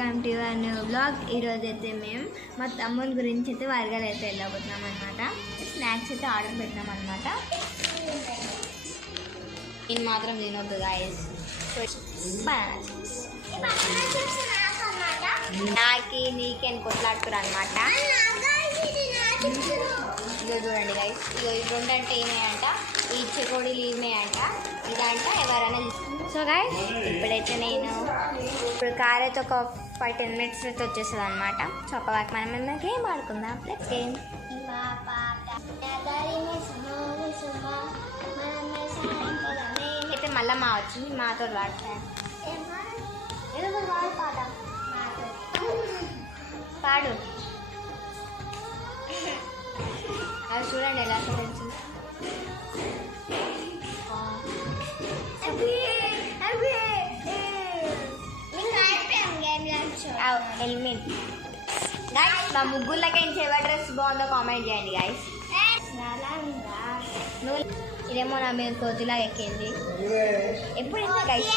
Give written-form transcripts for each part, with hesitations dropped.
Welcome to your new blog. ఈరోజు అయితే మేము మా తమ్ముని గురించి అయితే వరగలు అయితే వెళ్ళబోతున్నాం అనమాట. స్నాక్స్ అయితే ఆర్డర్ పెట్టినాం అనమాట. నేను మాత్రం తినొద్దు గాయస్. నాకి నీకేం కొట్లాడుతురు అనమాట. ఇదో చూడండి గైస్, ఇగో ఈ రెండు అంటే ఏమేయంట, ఈ చెకోడీలు ఏమేయంట, ఇదంట ఎవరైనా తీసుకుంటారు. సో గైస్ ఇప్పుడైతే ఇప్పుడు కార్ అయితే ఒక 5-10 minutes అయితే వచ్చేస్తుంది అనమాట. సో ఒక వాక్ మనం గేమ్ ఆడుకుందాం. Let's game. అయితే మళ్ళీ మా వచ్చింది, మాతో పాడతాను. పాడు. అది చూడండి ఎలా చూపించింది. హెల్మెట్ గైస్, మా ముగ్గులకి ఎవరి డ్రెస్ బాగుందో కామెంట్ చేయండి గైస్. ఇదేమో నా మీద కోతిలా ఎక్కింది. ఎప్పుడు ఎంత గైస్,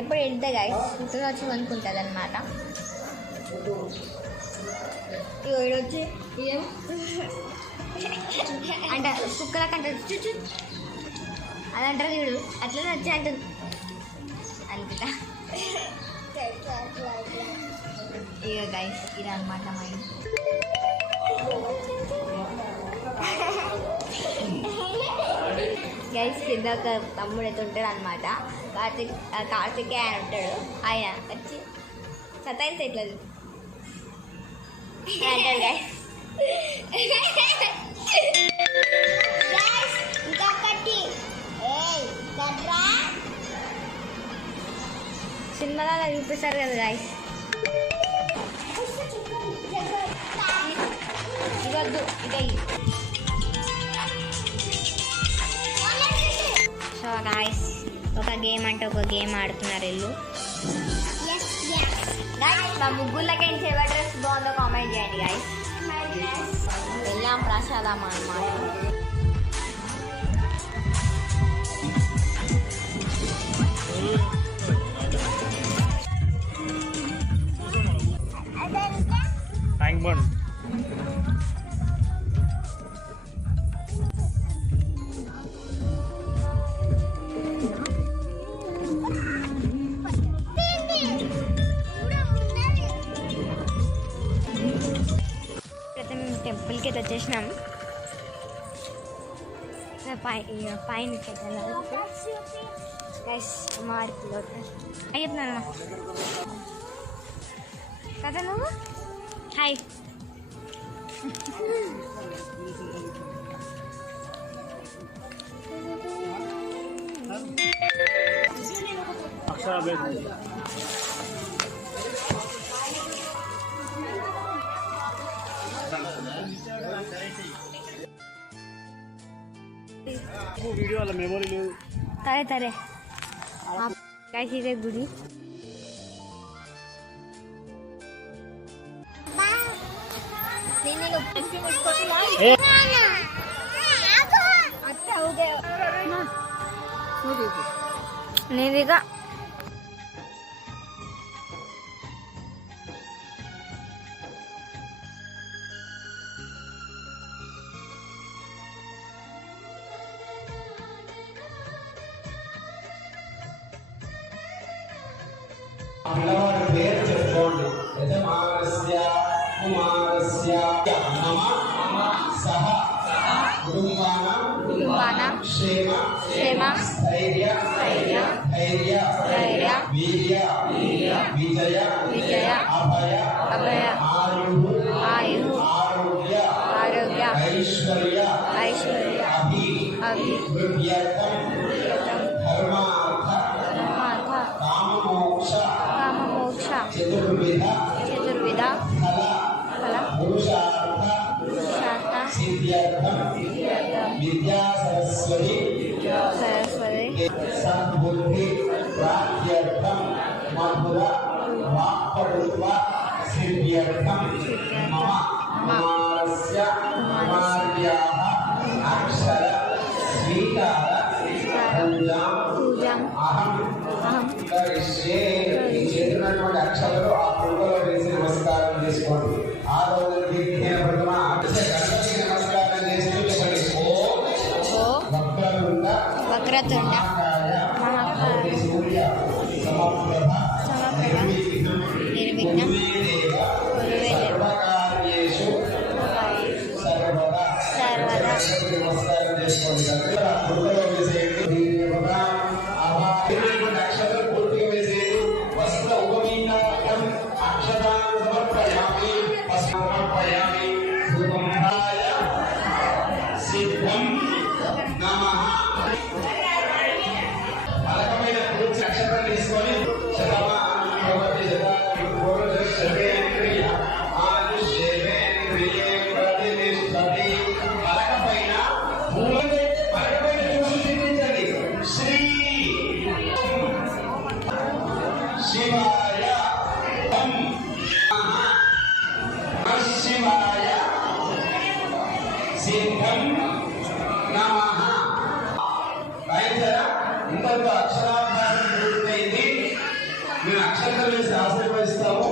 ఎప్పుడు ఎంత గైస్ ఇతను వచ్చి కొనుక్కుంటుంది అనమాట. వచ్చి ఇదేమో అంటే కుక్కలకి అంటారు చూచు అది అంటారు చూడు, అట్లనే వచ్చి అంటుంది అనుకుంటా. ఇక గైస్ ఇది అనమాట మా ఇంట్లో. గైస్ కింద ఒక తమ్ముడు అయితే ఉంటాడు అనమాట. కార్తిక్ ఆయన ఉంటాడు. ఆయన వచ్చి సతాయిస్తే ఇట్లా అంటాడు గైస్. సినిమాలో చూపిస్తారు కదా గైస్. ఇవద్దు ఇదే. సో గైస్ ఒక గేమ్ అంటే ఒక గేమ్ ఆడుతున్నారు వీళ్ళు. గైస్ మా ముగ్గులకి ఎవరి డ్రెస్ బాగుందో కామెంట్ చేయండి గైస్. వెళ్ళాం ప్రసాదం అన్నమాట. టెంపుల్కి అయితే వచ్చేసినాం. పైన మాడికి చెప్తున్నాను కదా నువ్వు. హాయ్ వీడియో వాళ్ళ మెమొరీ లేదు. తరే గైస్ ఇదే గుడి. నేదిగా పిల్లవాడి పేరు చెప్పుకోండి. యజమానస్య కుమారస్య మమ సహ కుటుంబానాం క్షేమ స్థైర్య ధైర్య వీర్య విజయ అభయ ఆయు ఆరోగ్య ఐశ్వర్య అభివృద్ధ్యర్థం ధర్మార్థ కామమోక్ష చతుర్విధ ఫల పురుషార్థ సిద్ధ్యర్థం విద్యా సరస్వతి సద్బుద్ధి ప్రాప్త్యర్థం మధుర వాక్పటుత్వ సిద్ధ్యర్థం మమ కుమారస్య కుమార్యాః అక్షర స్వీకార పూజాం అహం కరిష్యే. వేసినటువంటి అక్షరాలు ఆ పురుగులో వేసి నమస్కారం చేసుకోండి. ఆ రోజు దీక్ష ప్రథమ గణపతికి నమస్కారం చేస్తూ చెప్పండి. వక్రతుండ మహాకాయ సూర్య సమప్రభ నిర్విఘ్నం సర్వకార్యేషు సర్వదా నమస్కారం చేసుకోండి. పురుగులో వేసేయండి. అక్షరాలు పూర్తిగా వేసేయండి. వస్త్ర ఉపవీతార్థం అక్షరాలను సమర్పయామి. సమర్పయామి. సుగంధాయ సిద్ధం నమః. పలకమైన పూర్తి అక్షరం తీసుకొని పలకపైన చూపించండి. శ్రీ శివాయ శివాయ సిద్ధం నమః. రైతరా ఇంతలో అక్షరాభ్యాసం పూర్తయింది. మేము అక్షరాలు వేసి ఆశీర్వదిస్తాము.